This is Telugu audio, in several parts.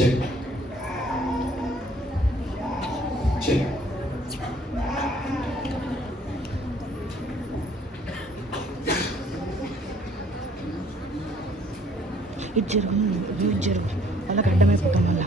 Check check. ఇది జరుగు అలా గడ్డమైపోతాం మళ్ళా.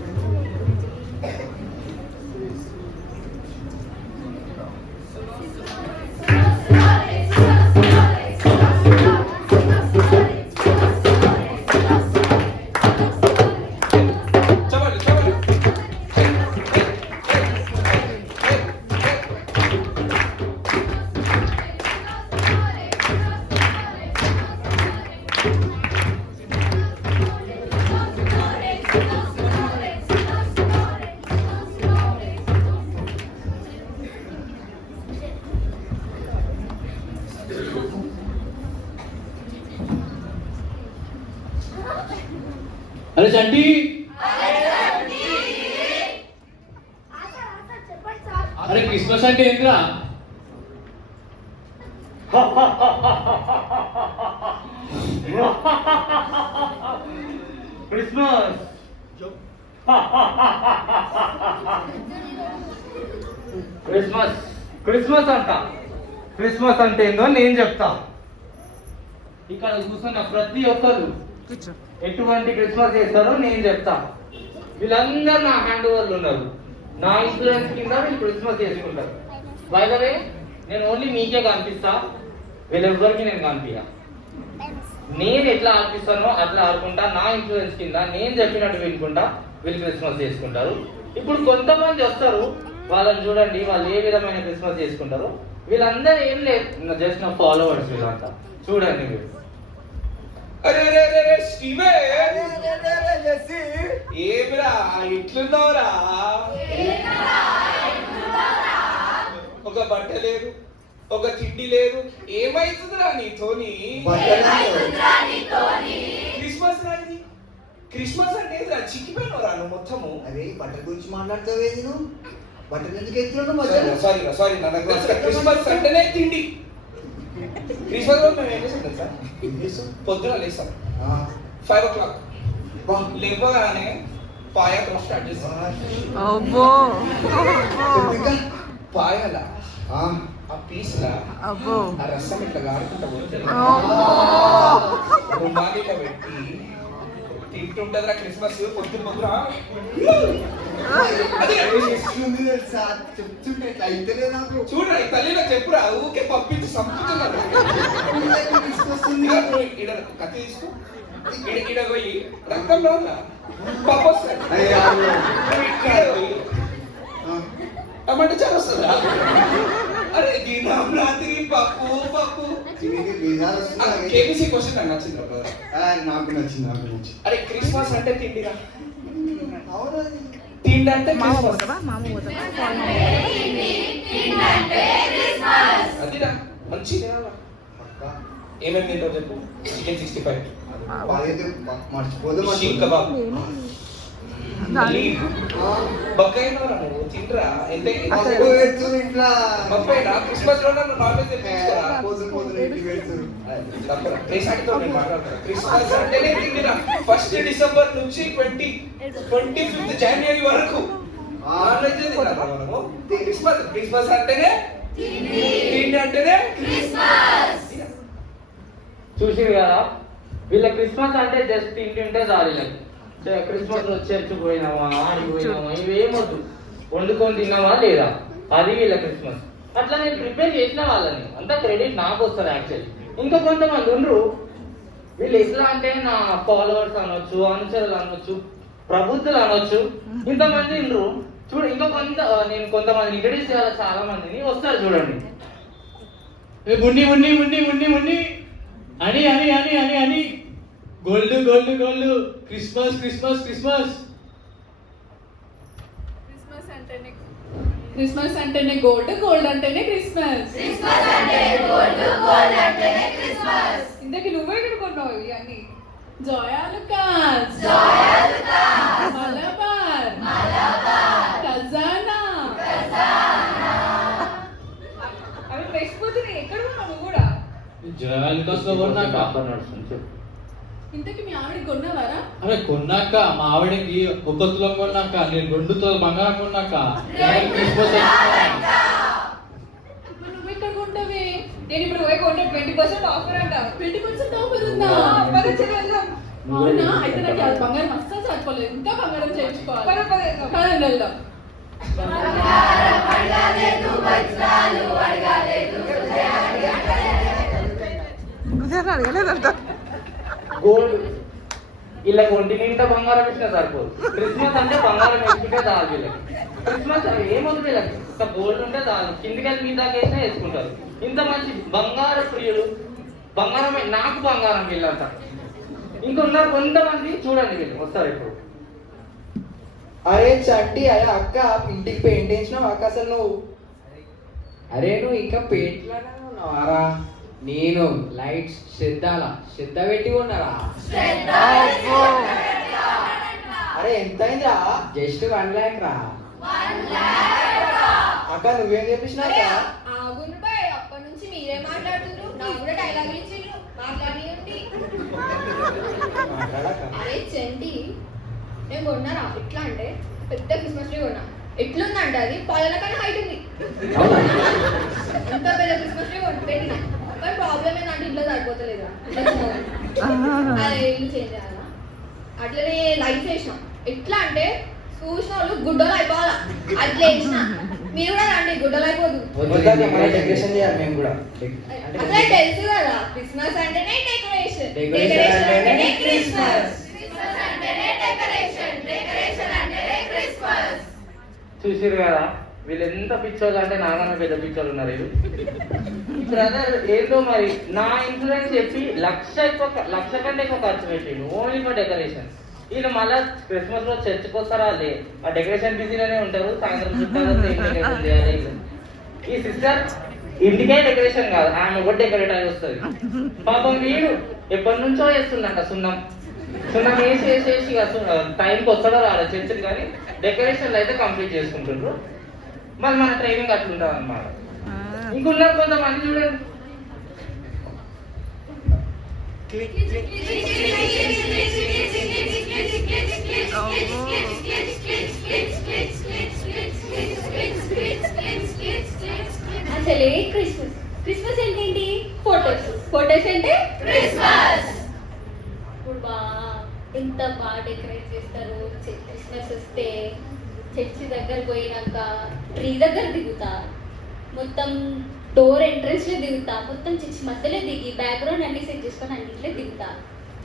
అరే చంటి, అరే క్రిస్మస్ అంటే ఏంద్రా? క్రిస్మస్ క్రిస్మస్ క్రిస్మస్ అంట. క్రిస్మస్ అంటే ఏందో నేను చెప్తా. ఇక్కడ కూర్చున్న ప్రతి ఒక్కరు ఎటువంటి క్రిస్మస్ చేస్తారో నేను చెప్తా. వీళ్ళందరూ నా హ్యాండ్ ఓవర్లు ఉన్నారు. నా ఇన్ఫ్లుయెన్స్ కింద వీళ్ళు క్రిస్మస్ చేసుకుంటారు. బై ద వే, నేను ఓన్లీ మీకే కనిపిస్తా, వీళ్ళెవ్వరికి నేను కనిపించా. నేను ఎట్లా ఆడిపిస్తానో అట్లా ఆడుకుంటా. నా ఇన్ఫ్లుయెన్స్ కింద నేను చెప్పినట్టు వినుకుంటా వీళ్ళు క్రిస్మస్ చేసుకుంటారు. ఇప్పుడు కొంతమంది వస్తారు, వాళ్ళని చూడండి, వాళ్ళు ఏ విధమైన క్రిస్మస్ చేసుకుంటారు. వీళ్ళందరూ ఏం లేదు, జస్ట్ నా ఫాలోవర్స్ వీళ్ళంతా. చూడండి మీరు. అరే స్టీవెన్, ఏమిరా ఇట్లున్నావురా? ఒక బట్ట లేదు, ఒక తిండి లేదు, ఏమైతుందిరా నీతోని? క్రిస్మస్ రాని క్రిస్మస్ అంటే చిక్కిపోయినరా నువ్వు మొత్తము? అరే బట్టల గురించి మాట్లాడతావేది నువ్వు? బట్టలు ఎందుకు ఎత్తున్నావు? సారీ క్రిస్మస్ అంటేనే తిండి. క్రిస్మస్ రోజు మేము ఏం చేస్తాం తెలుసా? పొద్దున లేస్తాం 5 o'clock, లేవగానే పాయతో స్టార్ట్ చేస్తాం. పాయాల ఆ పీస్లా ఆ రసం ఇట్లా గారుకుంటా పోతే రుమాలిట పెట్టి తింటుంటదిరా క్రిస్మస్ పొద్దున. చెప్తుంటే ఇట్లా అయితేనే నాకు. చూడరా ఈ తల్లిలో చెప్పురా, ఊకే పంపించి చంపుతున్నారు. కత్తి తీసుకో, ఇడ పోయి రక్తంలో పప్పు వస్తాయి, టమాటా చారు వస్తుందా? అరే దినం రాత్రి పప్పు పప్పు. కేబీసీ క్వశ్చన్ నాకు నచ్చింది. నాకు నచ్చింది. అరే క్రిస్మస్ అంటే తిండిరా. తిండి అంటే అదిరా మంచి తినాలా. ఏమేమి తింటావు చెప్పు? చికెన్ 65, మర్చిపోదు. షీక్ కబాబ్, బక్కాయినవరా నువ్వు? తింటరా? బక్కాయినా? క్రిస్మస్ లో నన్ను నాన్ వెజ్ తెప్పించుకోరా? క్రిస్మస్ అంటేనే తిండిరా. 1 December నుంచి 25 January వరకు నాన్ వెజ్ తింటారా మనము? క్రిస్మస్ అంటేనే తిండి, అంటేనే క్రిస్మస్. చూసి కదా, వీళ్ళ క్రిస్మస్ అంటే జస్ట్ తింటుంటే చాలు. క్రిస్మస్ లో చర్చ్ పోయినామా, ఆడికి పోయినామా, ఇవేమొద్దు, వండుకొని తిన్నామా లేదా, అది వీళ్ళ క్రిస్మస్. అట్లా నేను ప్రిపేర్ చేసిన వాళ్ళని, అంతా క్రెడిట్ నాకు వస్తుంది యాక్చువల్లీ. ఇంకా కొంతమంది ఉండరు, వీళ్ళు ఎట్లా అంటే నా ఫాలోవర్స్ అనొచ్చు, అనుచరులు అనొచ్చు, ప్రబుద్ధులు అనొచ్చు, ఇంతమంది ఉండరు. చూడు, ఇంకా నేను కొంతమంది ఇంట్రడ్యూస్ చేయాలి, చాలా మందిని వస్తారు చూడండి. మున్ని మున్ని మున్ని మున్ని మున్ని అని అని అని అని అని gold gold gold Christmas Christmas Christmas. Christmas అంటేనే గోల్డ్, గోల్డ్ అంటేనే క్రిస్మస్. ఇంతకీ నువ్వే కొనుక్కున్నావు ఇవన్నీ? జోయాలుకాస్, మలబార్, ఖజానా. అవి మర్చిపోతున్నాయి. ఎక్కడ ఉన్నావు నువ్వు కూడా? జయాలుకాస్ లో కూడా నాకు ఆఫర్ నడుస్తుంది. ఇంతకి మీ ఆవిడకి కొన్నావారా? అరే కొన్నాక మా ఆవిడకి 1 తులం కొన్నాక, నేను 2 తులం బంగారం కొన్నాక క్రిస్మస్ ఇప్పుడు నువ్వు ఎక్కడ కొంటావే? నేను ఇప్పుడు పోయి కొంటే 20% ఆఫర్ అంట. 20% ఆఫర్ ఉందా? పద చెల్లి వెళ్దాం. అవునా? అయితే నాకు అది బంగారం అస్సలు సరిపోలేదు. ఇంకా బంగారం చేయించుకోవాలి. పదండి వెళ్దాం. అడగలేదంట. గోల్డ్ ఇలా ఒంటి నిండా బంగారం ఇచ్చినా సరిపోదు. క్రిస్మస్ అంటే బంగారం వేసుకుంటే చాలు వీళ్ళకి. క్రిస్మస్ ఏమవుతుంది వీళ్ళకి? ఒక గోల్డ్ ఉంటే చాలు, కిందికి వెళ్ళి మీద దాకా వేసినా వేసుకుంటారు. ఇంత మంచి బంగార ప్రియులు, బంగారమే నాకు బంగారం వీళ్ళంతా. ఇంకొన్నారు కొంతమంది, చూడండి వీళ్ళు వస్తారు ఇప్పుడు. అరే చంటి, అరే అక్క ఇంటికి పెయింట్ వేసినావు అక్క అసలు నువ్వు? అరే నువ్వు ఇంకా పెయింట్లోనే ఉన్నావారా? నేను లైట్స్ శ్రద్ధ పెట్టి ఉన్నారా? అరే ఎంత అయిందిరా? జస్ట్ 1 lakh రా. అక్క నువ్వేం చేపించినా అక్క? ఆగుండు బాయ్, అప్పటి నుంచి మీరే మాట్లాడుతున్నారు. నాకు కూడా డైలాగులు ఇచ్చిండ్రు, మాట్లాడియండి. మాట్లాడక. అరే చంటి, నేను కొన్నారా? ఎట్లా అంటే పెద్ద క్రిస్మస్ ట్రీ కొన్నా. ఎట్లుందంటే అది పాలన కన్నా హైట్ ఉంది. ఎంత పెద్ద క్రిస్మస్ ట్రీ పెట్టినా. కానీ ప్రాబ్లం ఏంటంటే ఇట్లా సరిపోతలేదు. అదే ఇల్లు చేంజ్ చేయాలా? అట్లనే లైట్స్ వేసినాం. ఎట్లా అంటే చూసిన వాళ్ళు గుడ్డలు అయిపోవాలా అట్లా వేసిన. మీరు కూడా రండి, గుడ్డలు అయిపోదు. డెకరేషన్ చేయాలి మేము కూడా. అట్లా తెలుసు కదా, క్రిస్మస్ అంటేనే డెకరేషన్, Decoration డెకరేషన్ అంటేనే అంటేనే Christmas. క్రిస్మస్ అంటేనే డెకరేషన్, డెకరేషన్ అంటేనే క్రిస్మస్. చూసిరు కదా వీళ్ళు ఎంత పిచ్చోళ్ళు అంటే నాకన్నా పెద్ద పిచ్చోళ్ళు ఉన్నారు వీళ్ళు. బ్రదర్ ఏంటో మరి నా ఇన్ఫ్లుయెన్స్ చెప్పి లక్ష కంటే ఎక్కువ ఖర్చు పెట్టిండు ఓన్లీ ఫర్ డెకరేషన్. వీళ్ళు మళ్ళీ క్రిస్మస్ లో చర్చికి వస్తారా లే, ఆ డెకరేషన్ బిజీలోనే ఉంటారు. సాయంత్రం చుట్టాలు డెకరేషన్ చేయాలి. ఈ సిస్టర్ ఇంటికే డెకరేషన్ కాదు, ఆమె కూడా డెకరేట్ అయి వస్తుంది. పాపం వీడు ఎప్పటి నుంచో వేస్తుందంట సున్నం వేసి టైంకి వస్తాడో రాడు చర్చికి, కానీ డెకరేషన్లు అయితే కంప్లీట్ చేసుకుంటుండ్రు. మరి మన ట్రైనింగ్ అట్లుంటుంది అన్నమాట. ఇంకున్నారు కొంతమంది చూడండి, అసలే క్రిస్మస్, క్రిస్మస్ ఏంటి? ఫోటోస్, ఫోటోస్ అంటే క్రిస్మస్. ఇప్పుడు ఎంత బాగా డెకరేట్ చేస్తారు. క్రిస్మస్ వస్తే చర్చి దగ్గర పోయినాక ట్రీ దగ్గర దిగుతా, మొత్తం డోర్ ఎంట్రన్స్ లో దిగుతా, మొత్తం చర్చి మధ్యలో దిగి బ్యాక్గ్రౌండ్ అన్ని సెట్ చేసుకొని అన్నింటిలో దిగుతా.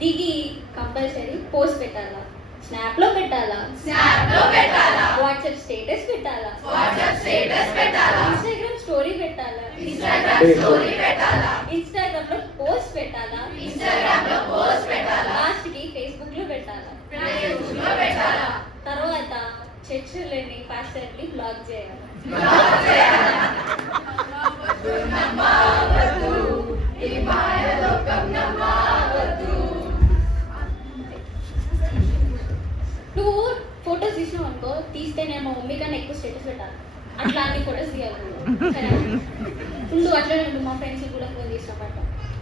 దిగి కంపల్సరీ పోస్ట్ పెట్టాలా, స్నాప్ లో పెట్టాలా, వాట్సాప్ స్టేటస్ పెట్టాలా, ఇన్స్టాగ్రామ్ స్టోరీ పెట్టాలా, ఇన్స్టాగ్రామ్ లో పోస్ట్ పెట్టాలా, లాస్ట్ కి ఫేస్బుక్ లో పెట్టాలా, తర్వాత చర్చిలని పాస్టర్ని బ్లాక్ చేయాలి. నువ్వు ఫొటోస్ తీసినావు అనుకో, తీస్తే నేను మా మమ్మీ కన్నా ఎక్కువ స్టేటస్ పెట్టాలి. అట్లా అన్ని ఫొటోస్ తీయాలి. ఉండు అట్లనే ఉండు, మా ఫ్రెండ్స్ కూడా ఫోన్ చేసినమాట.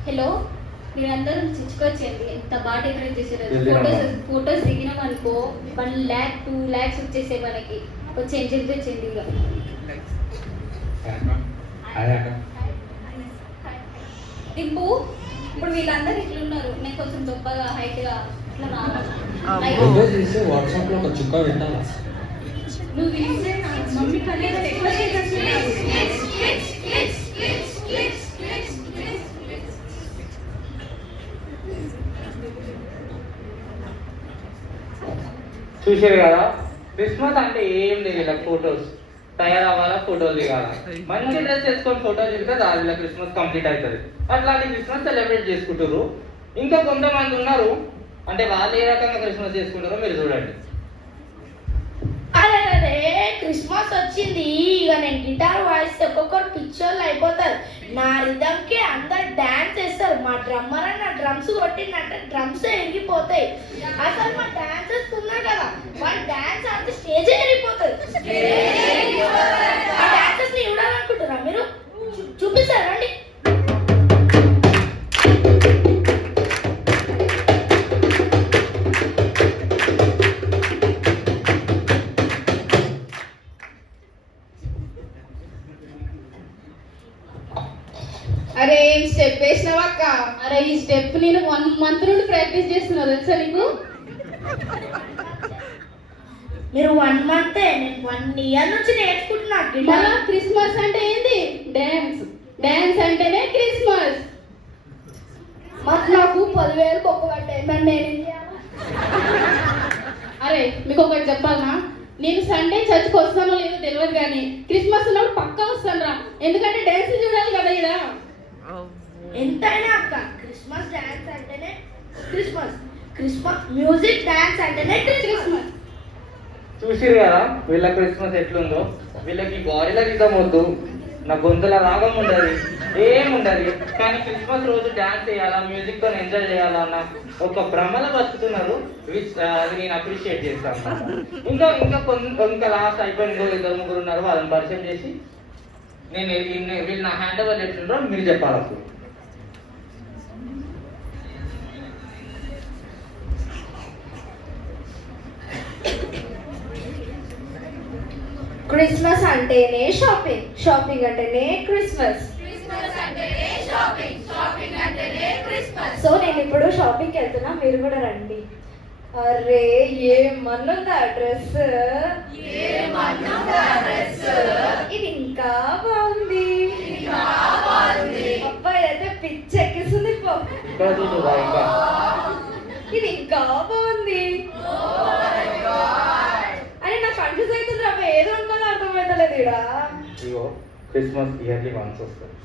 హలో, మీరందరూ చిచ్చుకొచ్చేయండి, ఎంత బాగా డెకరేట్ చేసారు. ఫొటోస్ దిగినాం అనుకో 1 lakh 2 lakhs వచ్చేసే మనకి. వచ్చి ఎంజాయ్ చేయండి. ఇక దింపు. ఇప్పుడు వీళ్ళందరూ ఇట్లున్నారు, నేను కొంచెం గొప్పగా హైట్ గా ఇట్లా వాట్సాప్ లో ఒక చుక్క పెట్టాలా? నువ్వు తీస్తే మమ్మీ కన్నా ఎక్కువ చూసారు కదా క్రిస్మస్ అంటే ఏం లేదు, ఇలా ఫొటోస్ తయారవ్వాలా, ఫోటోలు దిగాల, మంచి డ్రెస్ వేసుకొని ఫోటోలు దిగితే దాని క్రిస్మస్ కంప్లీట్ అవుతుంది. అట్లాంటి క్రిస్మస్ సెలబ్రేట్ చేసుకుంటారు. ఇంకా కొంతమంది ఉన్నారు, అంటే వాళ్ళు ఏ రకంగా క్రిస్మస్ చేసుకుంటారో మీరు చూడండి. అరే క్రిస్మస్ వచ్చింది, ఇక నేను గిటార్ వాయిస్తే ఒక్కొక్కరు పిక్చర్లు అయిపోతారు. నా రిధంకి అందరు డాన్స్ చేస్తారు. మా డ్రమ్మర్ నా డ్రమ్స్ కొట్టిందంటే డ్రమ్స్ ఎరిగిపోతాయి. అసలు మా డాన్సర్స్ ఉన్నారు కదా, వాళ్ళ డాన్స్ ఆడితే స్టేజ్ ఎరిగిపోతుంది. ఆ డాన్సర్స్ ని చూడాలనుకుంటున్నా మీరు? చూపిస్తారా రండి. తెలుసా నీకు? మీరు 1 మంత్ నేను 1 ఇయర్ నుంచి నేర్చుకుంటున్నా మళ్ళా గిటార్. క్రిస్మస్ అంటే ఏంది? డాన్స్. డాన్స్ అంటేనే క్రిస్మస్. మాకు నాకు 10,000 ఒక్క పడ్డాయి, మరి నేను ఏం చేయాలి? అరే మీకు ఒకటి చెప్పాలనా? నేను సండే చర్చ్కి వస్తానో లేదో తెలియదు కానీ క్రిస్మస్ ఉన్నప్పుడు పక్కా వస్తాను రా. ఎందుకంటే డాన్స్ చూడాలి కదా ఇక్కడ. ఎంతైనా అక్క క్రిస్మస్ డాన్స్ అంటేనే క్రిస్మస్, క్రిస్మస్ మ్యూజిక్ డాన్స్ అంటేనే క్రిస్మస్. చూసిరు కదా వీళ్ళ క్రిస్మస్ ఎట్లుందో. వీళ్ళకి బాడీల రిధం వద్దు, నా గొంతుల రాగం ఉండదు, ఏముండదు. కానీ క్రిస్మస్ రోజు డాన్స్ చేయాలా, మ్యూజిక్ తో ఎంజాయ్ చేయాలా అన్న ఒక భ్రమలో బతుకుతున్నారు. అది నేను అప్రిషియేట్ చేస్తాను. ఇంకా లాస్ట్ అయిపోయిన 2-3 ఉన్నారు, వాళ్ళని పరిచయం చేసి నేను వీళ్ళు నా హ్యాండ్ ఓవర్ ఎట్లుందో మీరు చెప్పాలి. అప్పుడు క్రిస్మస్ అంటేనే షాపింగ్, షాపింగ్ అంటేనే క్రిస్మస్. సో నేను ఇప్పుడు షాపింగ్కి వెళ్తున్నా, మీరు కూడా రండి. అరే ఏమన్నుందా డ్రెస్, ఇది ఇంకా బాగుంది. అబ్బాయి అయితే పిచ్చి ఎక్కిస్తుంది పో. ఇది ఇంకా బాగుంది. అని నాకు కన్ఫ్యూజ్ అవుతుంది రా, ఏదో ఉంటుందో అర్థమవుతలేదు ఇక్కడ. ఇగో క్రిస్మస్ ఇయర్లీ వన్స్ వస్తుంది.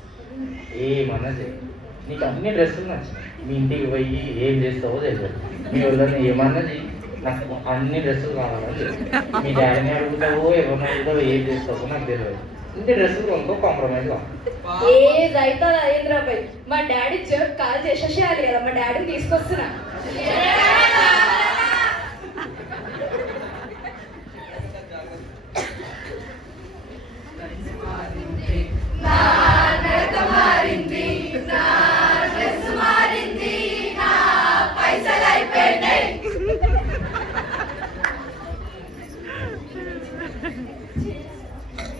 ఏమన్నా చేయి, నీకు అన్ని డ్రెస్సులు నచ్చినాయి, మీ ఇంటికి పోయి ఏం చేస్తావో తెలియదు. మీ వాళ్ళని ఏమన్నా చెయ్యి, నాకు అన్ని డ్రెస్సులు కావాలని చెప్పి మీ డాడీని అడుగుతావో ఎవరిని అడుగుతావో ఏం చేస్తావో నాకు తెలియదు. ఇంటి డ్రెస్సులు కొనుక్కో, కాంప్రమైజ్ కా. ఏదైతే అయిందిరా బాయ్, మా డాడీ జర్క్ కాల్ చేసేసేయాలి కదా, మా డాడీని తీసుకొస్తున్నా.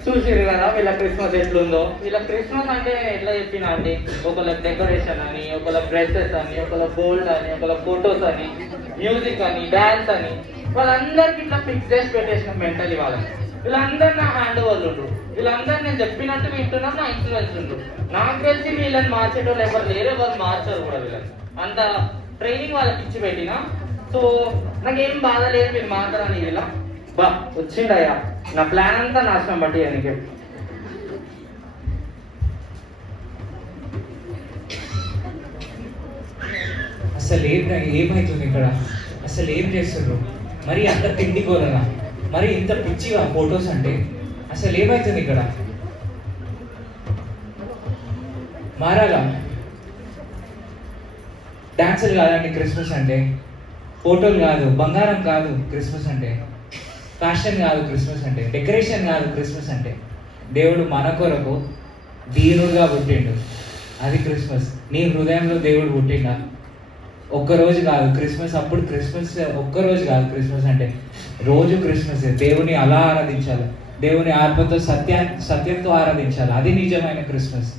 చూసిరు కదా వీళ్ళ క్రిస్మస్ ఎట్లుందో. వీళ్ళ క్రిస్మస్ అంటే నేను ఎట్లా చెప్పినా అండి, ఒకళ్ళ డెకరేషన్ అని, ఒకళ్ళ డ్రెస్సెస్ అని, ఒకళ్ళ గోల్డ్ అని, ఒకళ్ళ ఫొటోస్ అని, మ్యూజిక్ అని, డాన్స్ అని, వాళ్ళందరికి ఇట్లా ఫిక్స్ చేసి పెట్టేసిన మెంటలీ వాళ్ళని. వీళ్ళందరూ నా హ్యాండ్ ఓవర్లు ఉండ్రు. వీళ్ళందరూ నేను చెప్పినట్టు వింటున్నారు, నా ఇన్ఫ్లుయెన్స్ ఉండ్రు. నాకు తెలిసి వీళ్ళని మార్చేటోళ్ళు ఎవరు లేరు, ఎవరు మార్చారు కూడా వీళ్ళని. అంత ట్రైనింగ్ వాళ్ళకి ఇచ్చి పెట్టినా. సో నాకేం బాధ లేదు మీరు మాట్లాడని. వీళ్ళ బా వచ్చిండయ్యా, నా ప్లాన్ అంతా నాశనం బట్టి నీకు. అసలు ఏమవుతుంది ఇక్కడ? అసలు ఏం చేస్తున్నారు? మరి అంత తిండి కోరనా? మరి ఇంత పిచ్చిగా ఫొటోస్ అంటే అసలు ఏమవుతుంది ఇక్కడ? మారాలా? డాన్సులు కాదండి క్రిస్మస్ అంటే, ఫోటోలు కాదు, బంగారం కాదు క్రిస్మస్ అంటే, ఫ్యాషన్ కాదు క్రిస్మస్ అంటే, డెకరేషన్ కాదు క్రిస్మస్ అంటే. దేవుడు మన కొరకు దీనుడుగా పుట్టిండు, అది క్రిస్మస్. నీ హృదయంలో దేవుడు పుట్టిండా? ఒక్కరోజు కాదు క్రిస్మస్. అప్పుడు క్రిస్మస్ ఒక్కరోజు కాదు క్రిస్మస్ అంటే, రోజు క్రిస్మస్. దేవుని అలా ఆరాధించాలి, దేవుని ఆత్మతో సత్యంతో ఆరాధించాలి, అది నిజమైన క్రిస్మస్.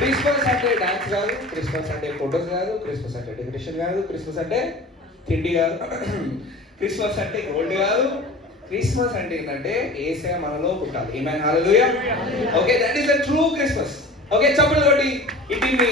క్రిస్మస్ అంటే డాన్స్ కాదు, క్రిస్మస్ అంటే ఫొటోస్ కాదు, క్రిస్మస్ అంటే డెకరేషన్ కాదు, క్రిస్మస్ అంటే తిండి కాదు, క్రిస్మస్ అంటే గోల్డ్ కాదు. క్రిస్మస్ అంటే ఏంటంటే యేసయ్య మనలో పుట్టాలి. Amen, hallelujah. Okay, that is the true Christmas. Okay, చప్పట్లు కొట్టి ఇంటిని